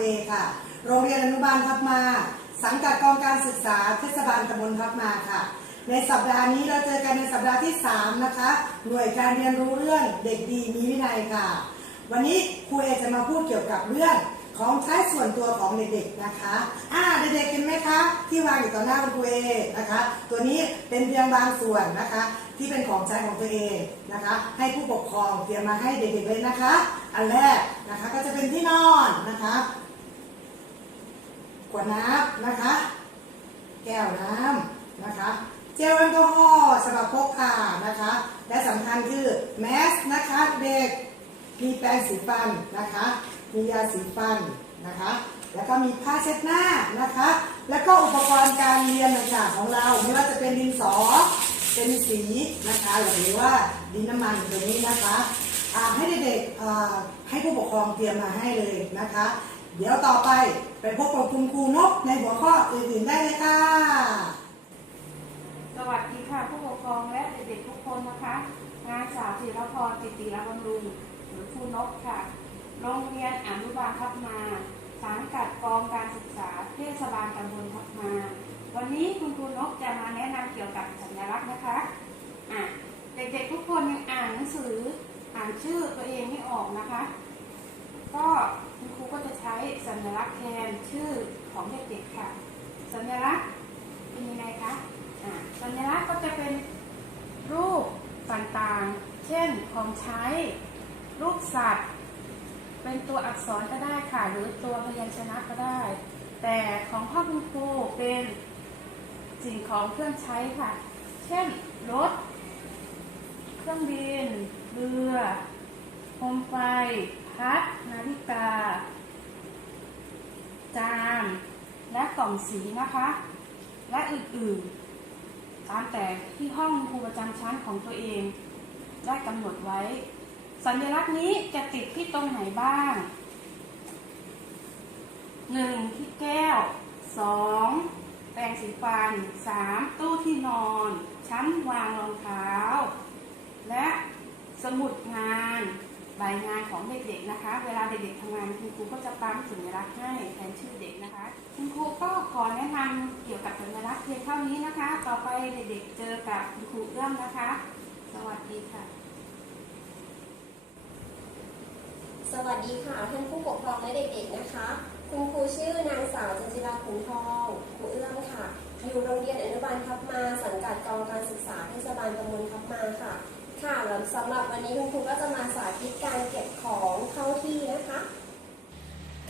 เอค่ะ โรงเรียนอนุบาลทับมา สังกัดกองการศึกษาเทศบาลตำบลทับมาค่ะ ในสัปดาห์นี้เราเจอกันในสัปดาห์ที่ 3 นะคะ หน่วยการเรียนรู้เรื่องเด็กดีมีวินัยค่ะ วันนี้ครูเอจะมาพูดเกี่ยวกับเรื่องของใช้ส่วนตัวของเด็กๆนะคะ อ่าเด็กๆเห็นไหมคะ ที่วางอยู่ต่อหน้าคุณครูเอนะคะ ตัวนี้เป็นเพียงบางส่วนนะคะ ที่เป็นของใช้ของตัวเองนะคะ ให้ผู้ปกครองเตรียมมาให้เด็กๆเลยนะคะ อันแรกนะคะก็จะเป็นที่นอนนะคะ ขวดน้ำนะคะ แก้วน้ำนะคะ เจลแอลกอฮอล์สำหรับพกพานะคะ และสำคัญคือแมสนะคะเด็กมีแปรงสีฟันนะคะ มียาสีฟันนะคะ แล้วก็มีผ้าเช็ดหน้านะคะ แล้วก็อุปกรณ์การเรียนต่างๆของเราไม่ว่าจะเป็นดินสอเป็นสีนะคะหรือว่าดินน้ำมันตัวนี้นะคะให้เด็กๆให้ผู้ปกครองเตรียมมาให้เลยนะคะ เดี๋ยวต่อไปไปพบกับคุณครูนกในหัวข้ออื่นๆได้เลยค่ะ สวัสดีค่ะผู้ปกครองและเด็กๆทุกคนนะคะนางสาวจิรพรจิติรบำรุงหรือครูนกค่ะ โรงเรียนอนุบาลทับมาสังกัดกองการศึกษาเทศบาลตำบลทับมา วันนี้คุณครูนกจะมาแนะนำเกี่ยวกับสัญลักษณ์นะคะอะเด็กๆทุกคนยังอ่านหนังสืออ่านชื่อตัวเองไม่ออกนะคะ ก็คุณครูก็จะใช้สัญลักษณ์แทนชื่อ ของเด็กๆค่ะ สัญลักษณ์เป็นยังไงคะอะสัญลักษณ์ก็จะเป็นรูปต่างๆ เช่นของใช้ รูปสัตว์ เป็นตัวอักษรก็ได้ค่ะ หรือตัวพยัญชนะก็ได้ แต่ของพ่อคุณครูเป็นสิ่งของเครื่องใช้ค่ะ เช่นรถ เครื่องบิน เรือโคมไฟ พัด นาฬิกา จาน และกล่องสีนะคะ และอื่นๆ ตามแต่ที่ห้องครูประจำชั้นของตัวเอง ได้กำหนดไว้ สัญลักษณ์นี้จะติดที่ตรงไหนบ้าง 1. ที่แก้ว 2. แปรงสีฟัน 3. ตู้ที่นอน ชั้นวางรองเท้า และสมุดงานใบงานของเด็กๆนะคะ เวลาเด็กๆทำงานคุณครูก็จะปั๊มสัญลักษณ์ให้แทนชื่อเด็กนะคะ คุณครูก็ขอแนะนำเกับสัญลักษณ์เพียงเท่านี้นะคะ ต่อไปเด็กๆเจอกับคุณครูเอื้อมนะคะ สวัสดีค่ะ สวัสดีค่ะท่านผู้ปกครองและเด็กๆนะคะ คุณครูชื่อนางสาวจันจิราขุนทองครูเอื้อมค่ะ อยู่โรงเรียนอนุบาลทับมาสังกัดกองการศึกษาเทศบาลตำบลทับมาค่ะค่ะแล้วสำหรับวันนี้คุณครูก็จะมาสาธิตการเก็บของเข้าที่นะคะ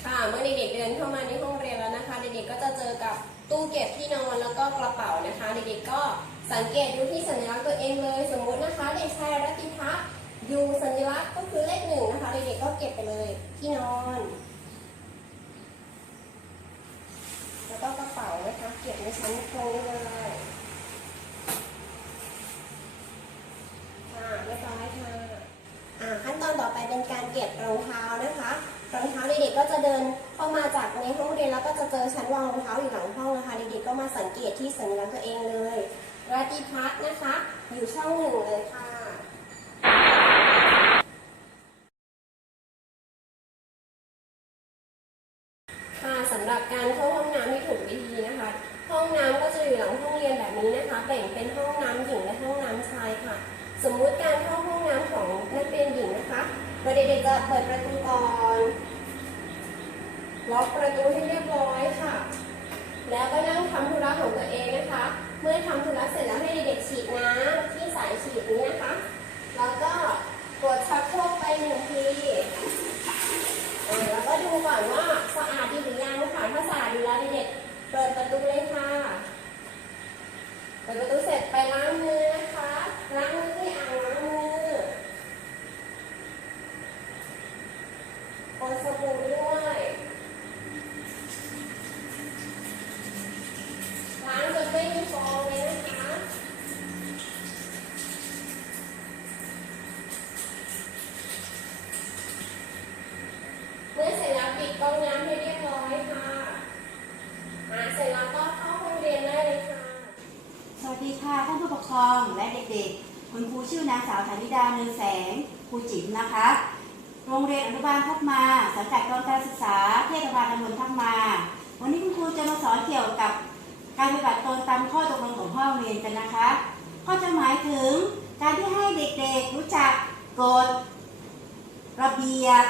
ค่ะเมื่อเด็กๆเดินเข้ามาในห้องเรียนแล้วนะคะ เด็กๆก็จะเจอกับ ตู้เก็บที่นอนแล้วก็กระเป๋านะคะเด็กๆก็สังเกตดูที่สัญลักษณ์ตัวเองเลย สมมุตินะคะเด็กชายรัติพัฒน์อยู่สัญลักษณ์ก็คือเลขหนึ่งนะคะเด็กๆก็เก็บไปเลยที่นอน แล้วก็กระเป๋านะคะเก็บในชั้นตรงเลยค่ะเรียบร้อยค่ะอ่าขั้นตอนต่อไปเป็นการเก็บรองเท้านะคะรองเท้าเด็กๆก็จะเดิน เข้ามาจากในห้องเรียนแล้วก็จะเจอชั้นวางรองเท้าอยู่หลังห้องนะคะเด็กๆก็มาสังเกตที่สัญลักษณ์ตัวเองเลยราตรีพัฒน์นะคะ อยู่ช่องหนึ่งเลยค่ะค่ะสำหรับการเข้าห้องน้ำที่ถูกวิธีนะคะ ห้องน้ำก็จะอยู่หลังห้องเรียนแบบนี้นะคะ แบ่งเป็นห้องน้ำหญิงและห้องน้ำชายค่ะ สมมุติการเข้าห้องน้ำของนักเรียนหญิงนะคะเด็กๆจะเปิดประตูก่อน ล็อกประตูให้เรียบร้อยค่ะ แล้วก็นั่งทำธุระของตัวเองนะคะ เมื่อทำธุระเสร็จแล้วให้เด็กๆฉีดน้ำที่สายฉีดนี้นะคะ แล้วก็กดชักโครกไปหนึ่งทีแล้วก็ดูก่อนว่าสะอาดดีหรือยังค่ะถ้าสะอาดดีแล้วเด็กๆเปิดประตูเลยค่ะเปิดประตูเสร็จไปล้างมือนะคะล้างมือที่อ่างล้างมือโอนสบู่ด้วย ล้างจนไม่มีฟองเลยนะคะ เมื่อเสร็จแล้วปิดกล้องน้ำให้เรียบร้อยค่ะอ่าเสร็จแล้วก็เข้าห้องเรียนได้เลยค่ะ สวัส ดีค่ะท่านผู้ปกครองและเด็กๆ คุณครูชื่อนางสาวธนิดาเนืองแสงครูจิ๋มนะคะ โรงเรียนอนุบาลทับมา สังกัดกองการศึกษาเทศบาลตำบลทับมา วันนี้คุณครูจะมาสอนเกี่ยวกับการปฏิบัติตนตามข้อตกลงของห้องเรียนกันนะคะข้อจะหมายถึงการที่ให้เด็กๆรู้จักกฎระเบียบ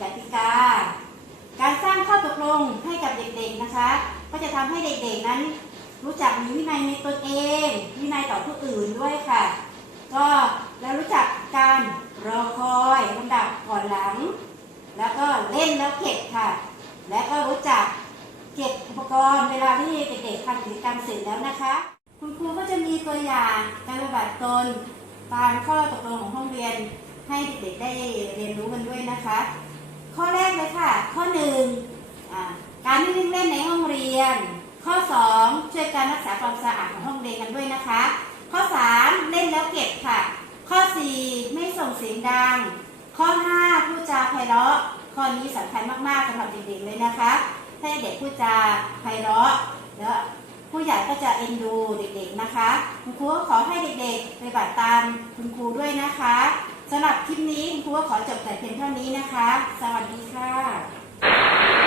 กติกา การสร้างข้อตกลงให้กับเด็กๆนะคะ ก็จะทำให้เด็กๆนั้น รู้จักมีวินัยในตนเอง วินัยต่อผู้อื่นด้วยค่ะ ก็แล้วรู้จักการรอคอยลำดับก่อนหลัง แล้วก็เล่นแล้วเก็บค่ะ และก็รู้จักเก็บอุปกรณ์เวลาที่เด็กๆทำกิจกรรมเสร็จแล้วนะคะ คุณครูก็จะมีตัวอย่างการปฏิบัติตนตามข้อตกลงของห้องเรียนให้เด็กๆได้เรียนรู้กันด้วยนะคะ ข้อแรกเลยค่ะ ข้อหนึ่งการไม่วิ่งเล่นในห้องเรียน ข้อ 2 ช่วยการรักษาความสะอาดของห้องเรียนกันด้วยนะคะ ข้อ 3 เล่นแล้วเก็บค่ะ ข้อ 4 ไม่ส่งเสียงดัง ข้อ 5 พูดจาไพเราะ ข้อนี้สำคัญมากๆสำหรับเด็กๆเลยนะคะให้เด็กพูดจาไพเราะแล้วผู้ใหญ่ก็จะเอ็นดูเด็กๆนะคะ คุณครูก็ขอให้เด็กๆปฏิบัติตามคุณครูด้วยนะคะสำหรับคลิปนี้คุณครูก็ขอจบแต่เพียงเท่านี้นะคะ สวัสดีค่ะ